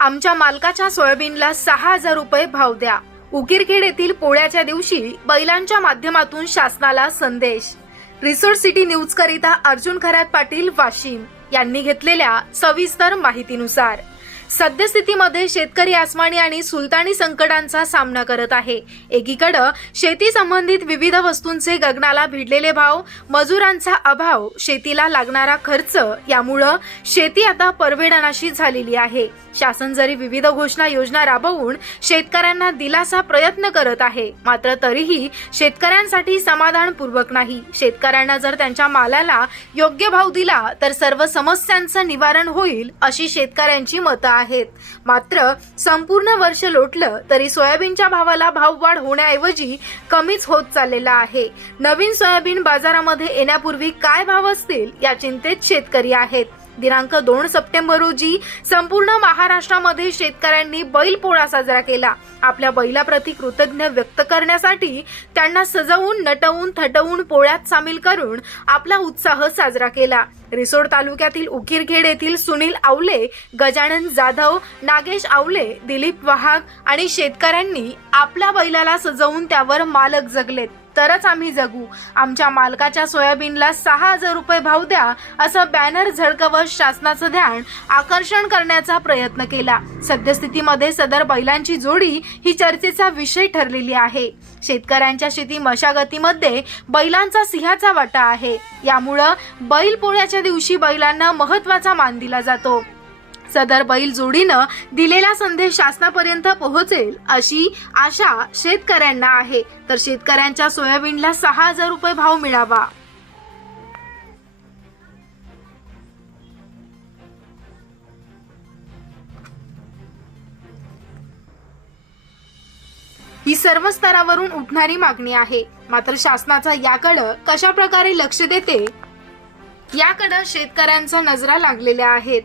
आमच्या मालकाच्या सोयाबीनला सहा हजार रुपये भाव द्या. उकीरखेड येथील पोळ्याच्या दिवशी बैलांच्या माध्यमातून शासनाला संदेश. रिसोर्ट सिटी न्यूज करिता अर्जुन खरात पाटील वाशिम यांनी घेतलेल्या सविस्तर माहितीनुसार. सद्यस्थितीमध्ये शेतकरी आसमानी आणि सुलतानी संकटांचा सामना करत आहे. एकीकडं शेती संबंधित विविध वस्तूंचे गगनाला भिडलेले भाव मजुरांचा अभाव शेतीला लागणारा खर्च यामुळं शेती आता परवेडनाशी झालेली आहे. शासन जरी विविध घोषणा योजना राबवून शेतकऱ्यांना दिलासा प्रयत्न करत आहे मात्र तरीही शेतकऱ्यांसाठी समाधानपूर्वक नाही. शेतकऱ्यांना जर त्यांच्या मालाला योग्य भाव दिला तर सर्व समस्यांचं निवारण होईल अशी शेतकऱ्यांची मतं आहेत. मात्र संपूर्ण वर्ष लोटलं तरी सोयाबीनच्या भावाला भाववाढ होण्याऐवजी कमीच होत चाललेला आहे. नवीन सोयाबीन बाजारामध्ये येण्यापूर्वी काय भाव असतील या चिंतेत शेतकरी आहेत. दिनांक दोन सप्टेंबर रोजी संपूर्ण महाराष्ट्रामध्ये शेतकऱ्यांनी बैल पोळा साजरा केला. आपल्या बैलाप्रती कृतज्ञ व्यक्त करण्यासाठी त्यांना सजवून नटवून थटवून पोळ्यात सामील करून आपला उत्साह साजरा केला. रिसोड तालुक्यातील उकीरखेड येथील सुनील आवले गजानन जाधव नागेश आवले दिलीप वहाग आणि शेतकऱ्यांनी आपल्या बैलाला सजवून त्यावर मालक जगलेत. तरच आम्ही जगू. आमच्या मालकाच्या सोयाबीनला सहा हजार रुपये भाव द्या असं बॅनर झळकवत शासनाचं ध्यान आकर्षण करण्याचा प्रयत्न केला. सद्यस्थितीमध्ये सदर बैलांची जोडी ही चर्चेचा विषय ठरलेली आहे. शेतकऱ्यांच्या शेती मशागतीमध्ये बैलांचा सिंहाचा वाटा आहे. यामुळं बैल पोळ्याच्या दिवशी बैलांना महत्त्वाचा मान दिला जातो. सदर बैल जोडीनं दिलेला संदेश शासनापर्यंत पोहोचेल अशी आशा शेतकऱ्यांना आहे. तर शेतकऱ्यांच्या सोयाबीनला सहा हजार रुपये भाव मिळावा. ही सर्व स्तरावरून उठणारी मागणी आहे. मात्र शासनाचा याकडं कशा प्रकारे लक्ष देते? याकडं शेतकऱ्यांच्या नजरा लागलेल्या आहेत.